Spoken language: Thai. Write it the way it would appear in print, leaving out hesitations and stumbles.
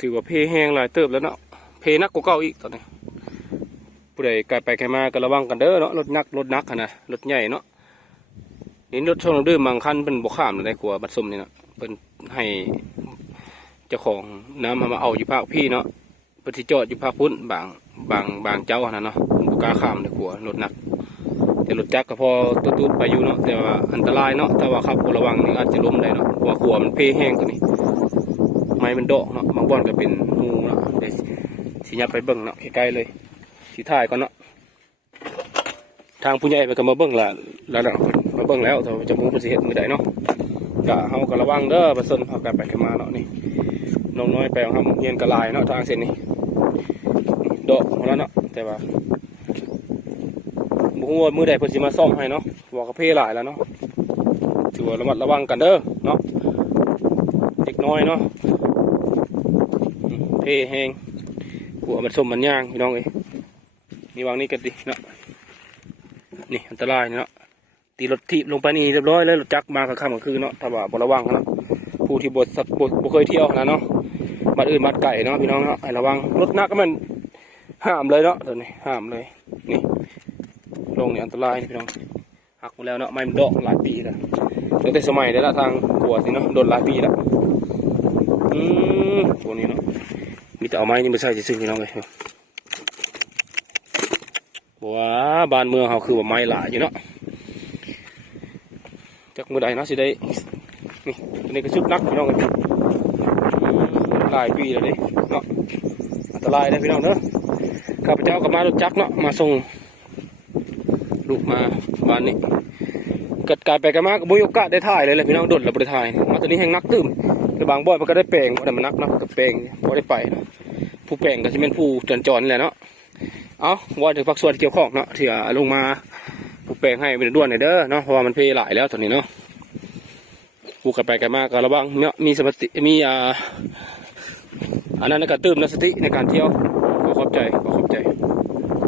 ถือว่าเพแห้งหลายเติบแล้วเนาะเพนักกว่าเก่าอีกตอนนี้ผู้ใดไกลไปไกลมาก็ระวังกันเด้อเนาะรถนักนะรถใหญ่เนาะนี่รถช่องดื้อบางคันเป็นบกข้ามในครัวบัดซุ่มนี่เนาะเป็นให้เจ้าของน้ำมาเอาอยู่ภาคพี่เนาะปฏิจอดอยู่ภาคพุ้นบางเจ้านะเนาะบุกล้าข้ามในครัวรถนักแต่รถจักรก็พอตุ้ดไปอยู่เนาะแต่ว่าอันตรายเนาะถ้าว่าขับระวังนี่อาจจะล้มได้เนาะเพราะว่าครัวมันเพแห้งตัวนี้ไม้มันโดกเนาะบางบ่อนก็เป็นงูเนาะเดี๋ยวสิยับไปเบิ่งเนาะใกล้ๆเลยสีถ่ายก่อนเนาะทางผู้ใหญ่ไปก็มาเบิ่งละแล้วเนาะมาเบิ่งแล้วแต่จะมูเป็นสิเหตุมือใดเนาะก็เฮาก็ระวังเด้อประสนเฮากันไปกันมาเนาะนี่น้องน้อยไปของเฮาเฮียนกระลายเนาะทางเส้นนี้โดกแล้วเนาะแต่ว่าบุ้งมือใดเพิ่นสิมาซ่อมให้เนาะบอกกับเพหลายแล้วเนาะถือว่าระมัดระวังกันเด้อเนาะเด็กน้อยเนาะเพแห้งหัวมันส้มมันย่างพี่น้องเอ้ยนี่วางนี่กันดิเนาะนี่อันตรายเนาะตีรถถีบลงไปนี่เรียบร้อยแล้วรถจักรมากับข้ามกับคืนเนาะถ้าว่าบ่ระวังนะผู้ที่บ่เคยเที่ยวนะเนาะบัดอื่นบัดไก่เนาะพี่น้องเนาะให้ระวังรถนักก็มันห้ามเลยเนาะตอนนี้ห้ามเลยนี่ลงนี่อันตรายพี่น้องหักหมดแล้วเนาะไม้มันดอกหลายปีแล้วตั้งแต่สมัยได้ละทางขวดนี่เนาะโดนหลายปีแล้วตัวนี้เนาะมีแต่เอาไม้นี่มาใส่ซื่อๆพี่น้องเลยบอกว่าบ้านเมืองเขาคือว่าไม้หลายอยู่เนาะจากเมื่อใดเนาะสิได้นี่ตัวนี้ก็ชุดนักพี่น้องกันหลายปีแล้วดิเนาะอันตรายนะพี่น้องเนาะข้าพเจ้ากับมารถจักรเนาะมาส่งลูกมาบ้านนี้เกิดกลายไปกันมากบุญโอกาสได้ถ่ายเลยแหละพี่น้องโดดแล้วบ่ได้ถ่ายมาตัวนี้แห้งนักตื่มไปบางบ่อยมันก็ได้แปลงแต่มันนักเนาะกับแปลงพอได้ไปเนาะผู้แปลงก็จะเป็นผู้จรนี่แหละเนาะเอาว่าถึงภาคส่วนเกี่ยวข้องเนาะที่ลงมาผู้แปลงให้เป็นด้วนหน่อยเด้อเนาะเพราะว่ามันเพลหลายแล้วตอนนี้เนาะผู้กันไปกันมากก็ระวังเนาะมีสติมีอันนั้นในการตื่มสติในการเที่ยวขอขอบใจ